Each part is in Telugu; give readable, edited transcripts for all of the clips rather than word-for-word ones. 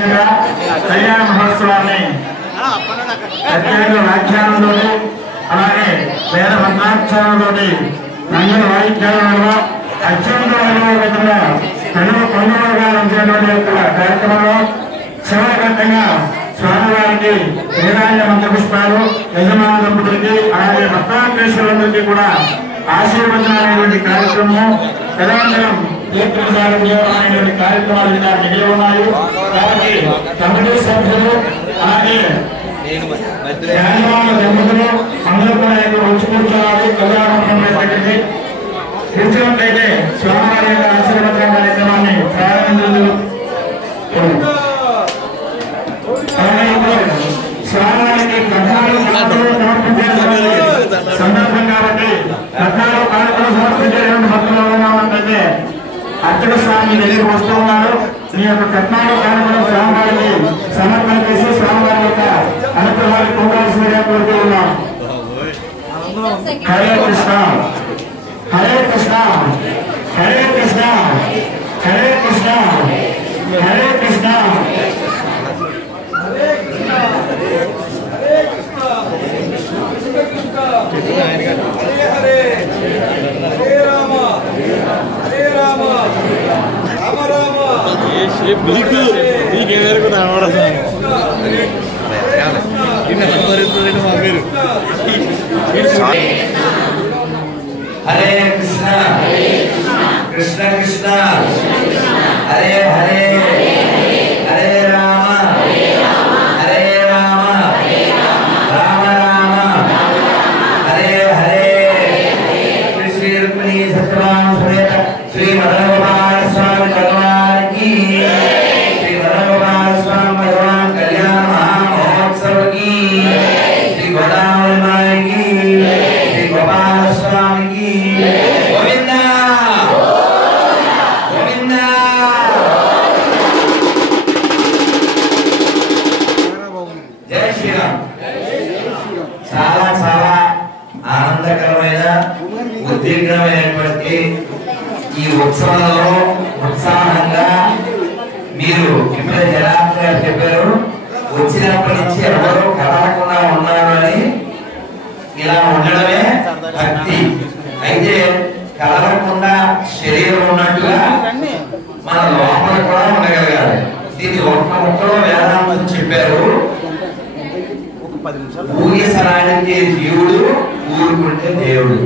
సాక్షిగా కళ్యాణ మహోత్సవాన్ని ప్రత్యేక వ్యాఖ్యానంలో అలాగే వేద మంత్రాక్షరంలో రంగుల వాయిద్యాలలో అత్యంత వైభవంగా తెలుగు పండుగ కార్యక్రమంలో శివఘట్టంగా స్వామివారికి వేదాంత మంత్రపుష్పాలు యజమాన దంపతులకి అలాగే భక్తాంకేశ్వరులందరికీ కూడా ఆశీర్వచనం అనేటువంటి కార్యక్రమం తదనంతరం అనేటువంటి కార్యక్రమాలు మిగిలి ఉన్నాయి. కాబట్టి కమిటీ సభ్యులు అలాగే దంపతులు అందరూ కూడా వచ్చి కూర్చోవాలి. కళ్యాణ దగ్గరికి కూర్చున్నట్లయితే స్వామివారి యొక్క ఆశీర్వచన కార్యక్రమాన్ని ప్రారంభించారు. స్వామివారికి కథాలు సందర్భం కాబట్టి కథాలు కానుకలు సమర్పించేటువంటి భక్తులు ఉన్నట్లయితే అర్చక స్వామి దగ్గరికి వస్తూ ఉన్నారు. మీ యొక్క కట్నాలు కానుకలు స్వామివారికి సమర్పణ చేసి స్వామివారి యొక్క అనుగ్రహాలు పొందాల్సిందిగా కోరుతూ ఉన్నాం. హరే కృష్ణ హరే కృష్ణ హరే కృష్ణ హరే కృష్ణ హరే కృష్ణ హరే కృష్ణ కృష్ణ కృష్ణ హరే హరే హరే రామ హరే రామ రామ రామ హరే హరే శ్రీ రుక్మిణీ సత్యభామ సమేత శ్రీ వరగోపాల స్వామి భగవాన్ की श्री वरगोपाल स्वामी भगवान कल्याण महामहोत्सव की श्री गोदावरी माई की श्री गोपाल स्वामी की गोविंदा गोविंदा जय श्री राम చాలా చాలా ఆనందకరమైన ఉద్విగ్నమైనటువంటి ఈ ఉత్సవంలో ఉత్సాహంగా మీరు ఇప్పుడే జనార్దన్ గారు చెప్పారు, వచ్చినప్పటి నుంచి ఎవరు కదలకుండా ఉన్నారు అని. ఇలా ఉండడమే భక్తి. అయితే కదలకుండా శరీరం ఉన్నట్టుగా మన లోపల కూడా ఉండగలగాలి. దీన్ని ఒక్క ముక్కలో వేదాంతం చెప్పారు. ఊగిసలాడితే జీవుడు, ఊరుకుంటే దేవుడు.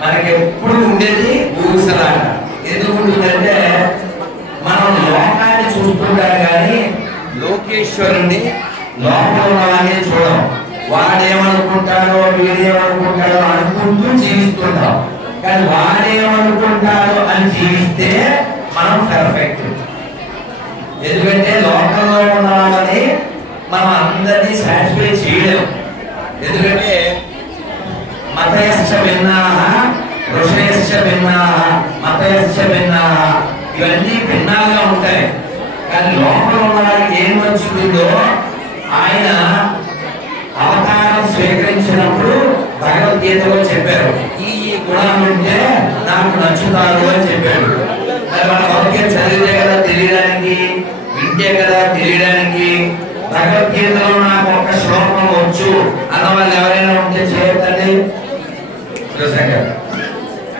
మనకెప్పుడు ఉండేది ఊగిసలాట. ఎందుకు ఉంటుందంటే మనం లోకాన్ని చూస్తుంటాం కానీ లోకేశ్వరుణ్ణి లోపల ఉన్నవాడిని చూడం. వాడేమనుకుంటాడో వీడేమనుకుంటాడో అనుకుంటూ జీవిస్తుంటాం. కానీ వాడేమనుకుంటాడో అని జీవిస్తే మనం పర్ఫెక్ట్. ఎందుకంటే లోకంలో ఉన్న వాళ్ళని మనం అందరినీ సాటిస్ఫై చేయలేము. ఎందుకంటే మతయశ్చ భిన్నాః ఋషయశ్చ భిన్నాః మతయశ్చ భిన్నాః ఇవన్నీ భిన్నాలుగా ఉంటాయి. కానీ లోపల ఉన్న వారికి ఏం నచ్చుతుందో ఆయన అవతారం స్వీకరించినప్పుడు భగవద్గీతలో చెప్పారు, ఈ గుణాలు ఉంటే నాకు నచ్చుతారు అని చెప్పాడు. మరి మన భగవద్గీత చదివితే కదా తెలియడానికి, వింటే కదా తెలియడానికి. భగవద్గీతలో నాకు ఒక శ్లోకం వచ్చు అన్న వాళ్ళు ఎవరైనా ఉంటే చేయొద్దండి.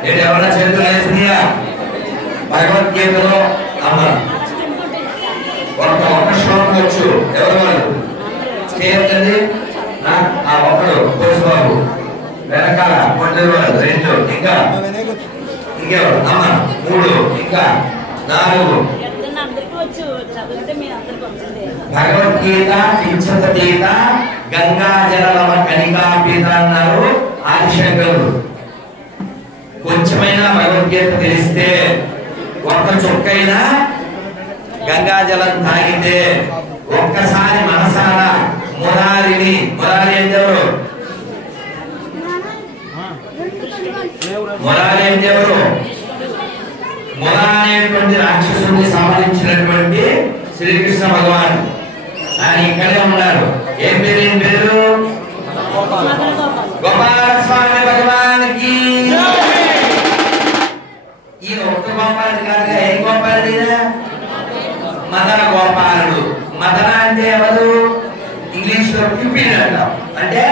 ఏంటి ఎవరైనా చేతులు వేసిందియా? భగవద్గీతలో అమ్మ ఒక శ్లోకం వచ్చు ఎవరు వాళ్ళు చేయొద్దండి. ఆ ఒక్కడు బాబు వెనకాల వాళ్ళు 2 ఇంకా ఇంకెవరు అమ్మ 3 ఇంకా 4. భగవద్గీత కించతీత గంగాజలమ కనికాపీత అన్నారు ఆదిశంకరుడు. కొంచెమైనా భగవద్గీత తెలిస్తే, ఒక్క చుక్కైనా గంగాజలం తాగితే, ఒక్కసారి మనసాన మురారి అంటే మురారి అంటే ఎవరు? మురారి అనేటువంటి రాక్షసుని సంహరించినటువంటి శ్రీకృష్ణ భగవాన్. ఆయన ఇక్కడే ఉన్నారు. ఏం పేరు? గోపాల స్వామి భగవానికి. ఈ ఒక్క గోపాలి కాదుగా, ఏ గోపాలి? మదన గోపాలుడు. మదన అంటే ఎవరు? ఇంగ్లీష్ లో క్యూపిడ్ అంటాం, అంటే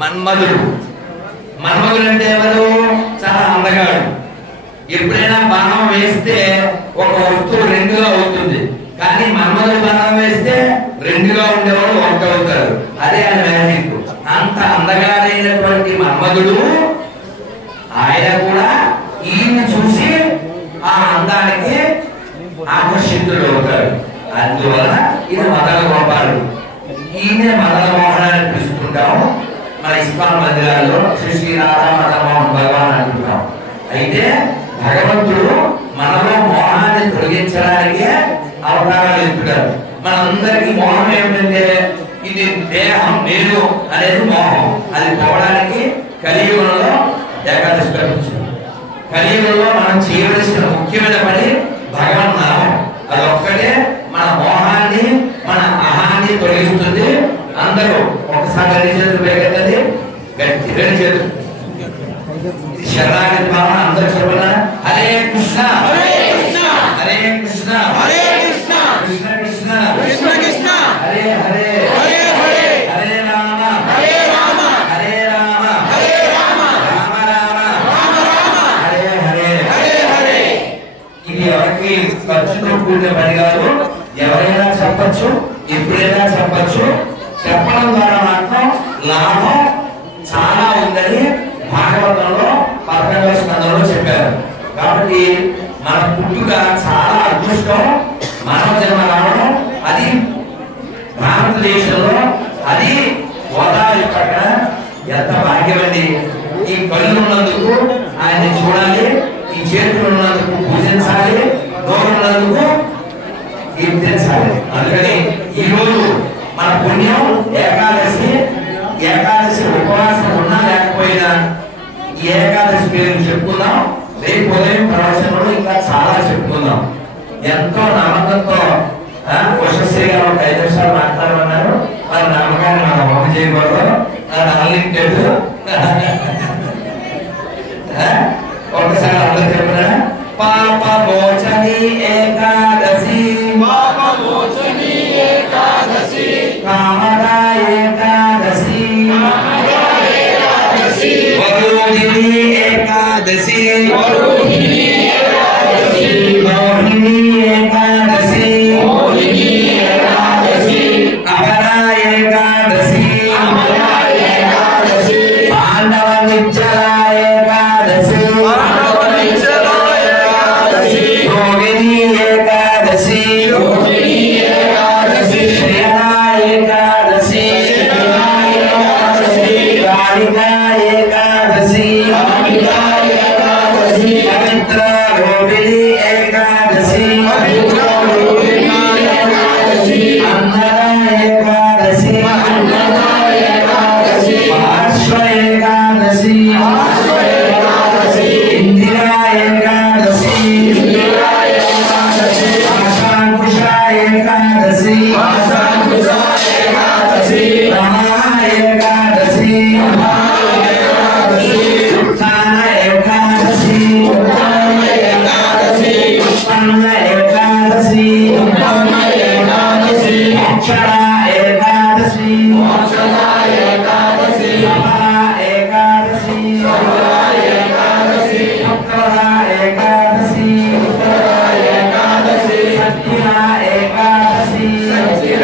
మన్మధుడు. మన్మధుడు అంటే ఎవరు? చాలా అందగాడు. ఎప్పుడైనా బాణం వేస్తే ఒక వస్తువు రెండుగా అవుతుంది, కానీ మన్మధుడు బాణం వేస్తే రెండుగా ఉండేవాడు ఒకటి అవుతారు. అదే ఆయన మ్యాజిక్. అంత అందగాడైనటువంటి మన్మధుడు ఆయన కూడా ఈయన చూసి ఆ అందానికి ఆకర్షితుడు అవుతాడు. అందువల్ల ఇది మదన గోపాలుడు. ఈయన మదన మోహన్ అని పిలుస్తుంటాము. మన ఇస్కాన్ మందిరాల్లో శ్రీ శ్రీ రాధా మదన మోహన్ భగవాన్ అంటుంటాం. అయితే భగవంతుడు మనలో మోహాన్ని తొలగించడానికి అవతారాలు ఎత్తుతారు. మనందరికీ మోహం ఏమిటంటే ఇది దేహం నేను అనేది మోహం. అది పోవడానికి కలియుగంలో ఏకాదశి కల్పించింది. కలియుగంలో మనం చేయవలసిన ముఖ్యమైన పని భగవన్ నామం. అదొక్కటే మన మోహాన్ని మన అహాన్ని తొలగిస్తుంది. అందరూ ఒకసారి రెండు చేతులు వేగెత్తది, గట్టి రెండు చేతులు శరణాగతి భావన అందరూ చెప్పిన హరే కృష్ణ హరే కృష్ణ హరే కృష్ణ హరే కృష్ణ కృష్ణ కృష్ణ కృష్ణ కృష్ణ హరే హరే హరే హరే హరే రామ హరే రామ హరే రామ హరే రామ రామ రామ రామ రామ హరే హరే హరే హరే. ఇది ఎవరికి ఖర్చుతో కూడిన పని కాదు. ఎవరైనా చెప్పచ్చు, ఎప్పుడైనా చెప్పచ్చు. చెప్పడం ద్వారా మాత్రం లాభం చాలా ఉందని భాగవతంలో 11వ స్కందంలో చెప్పారు. కాబట్టి మన పుట్టుక చాలా అదృష్టం. మానవ జన్మ రావడం అది భారతదేశంలో, అది గోదావరి పక్కన ఎంత భాగ్యమండి. ఈ కళ్ళు ఉన్నందుకు ఆయన్ని చూడాలి, ఈ చేతులు ఉన్నందుకు పూజించాలి, నోరు ఉన్నందుకు కీర్తించాలి. అందుకని ఈరోజు మన పుణ్యం ఏకాదశి. ఏకాదశి ఉపవాసం ఉన్నా లేకపోయినా ఈ ఏకాదశి పేరు చెప్పుకుందాం. రేపు ఉదయం ప్రవచనంలో ఇంకా చాలా చెప్పుకుందాం. ఎంతో నమ్మకంతో కుశశ్రీ గారు ఒక 5 నిమిషాలు మాట్లాడమన్నారు. వారి నమ్మకాన్ని మనం అమలు చేయకూడదు. అన్లిమిటెడ్. ఒకసారి అందరూ చెప్పిన పాప మోచని ఏకాదశి, పాప మోచని ఏకాదశి, కామదా ఏకాదశి, కామదా ఏకాదశి, వరుణిని ఏకాదశి, వరుణిని ఏకాదశి, మోహిని ఏకాదశి, మోహిని ఏకాదశి, అపరా ఏకాదశి, అపరా ఏకాదశి, పాండవ నిచ్చల ఏకాదశి, పాండవ నిచ్చల ఏకాదశి, యోగిని ఏకాదశి, యోగిని ఏకాదశి, శ్రేయా ఏకాదశి, శ్రేయా ఏకాదశి, రాధికా ఏకాదశి, రాధికా ఏకాదశి, పవిత్ర గోపిని ఏకాదశి, పవిత్ర గోపిని ఏకాదశి, అన్నద ఏకాదశి, అన్నద ఏకాదశి, పార్శ్వ ఏకాదశి, పార్శ్వ ఏకాదశి, ఇందిరా ఏకాదశి, ఇందిరా ఏకాదశి, ఆశాంకుశ ఏకాదశి, ఆశాంకుశ ఏకాదశి, రమా ఏకాదశి, రమా ఏకాదశి, ఉత్థాన ఏకాదశి, ఉత్థాన ఏకాదశి, ఉత్పన్న ఏకాదశి, ఉత్పన్న ఏకాదశి, మోక్షద ఏకాదశి, మోక్షద ఏకాదశి, సఫల ఏకాదశి, సఫల ఏకాదశి, శుక్రద ఏకాదశి, శుక్రద ఏకాదశి, సత్య ఏకాదశి, సత్య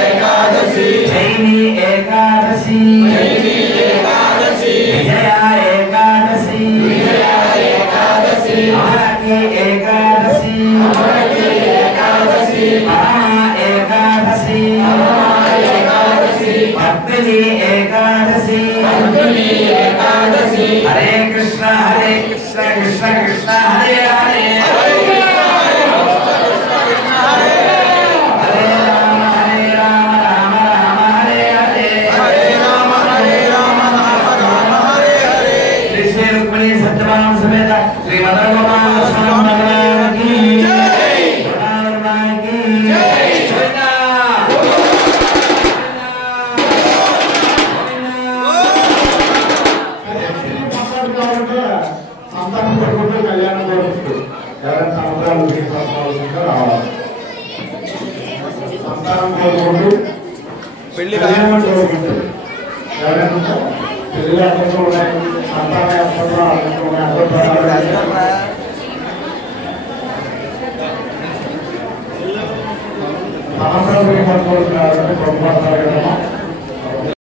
ఏకాదశి, జైని ఏకాదశి, జైని ఏకాదశి, విజయ ఏకాదశి, విజయ ఏకాదశి, అమరకి ఏకాదశి, అమరకి ఏకాదశి, పరమ ఏకాదశి, పరమ ఏకాదశి, పద్మిని ఏకాదశి, పద్మిని ఏకాదశి. హరే కృష్ణ హరే కృష్ణ కృష్ణ కృష్ణ హరే హరే, హరే రామ హరే రామ రామ రామ హరే హరే, హరే రామ హరే రామ రామ రామ హరే హరే. శ్రీ శ్రీ రుక్మిణీ సత్యభామ సమేత శ్రీ మదన గోపాల స్వామి భగవానికి జై, భగవానికి జై. సంతానం కోరుకుంటూ పెళ్లి కోరుకుంటూ ఎవరైనా పెళ్లి అర్థంలో ఉన్నాయి సంతాన అర్థంలో సమగ్ర కోరుకుంటున్నారంటే ప్రభుత్వం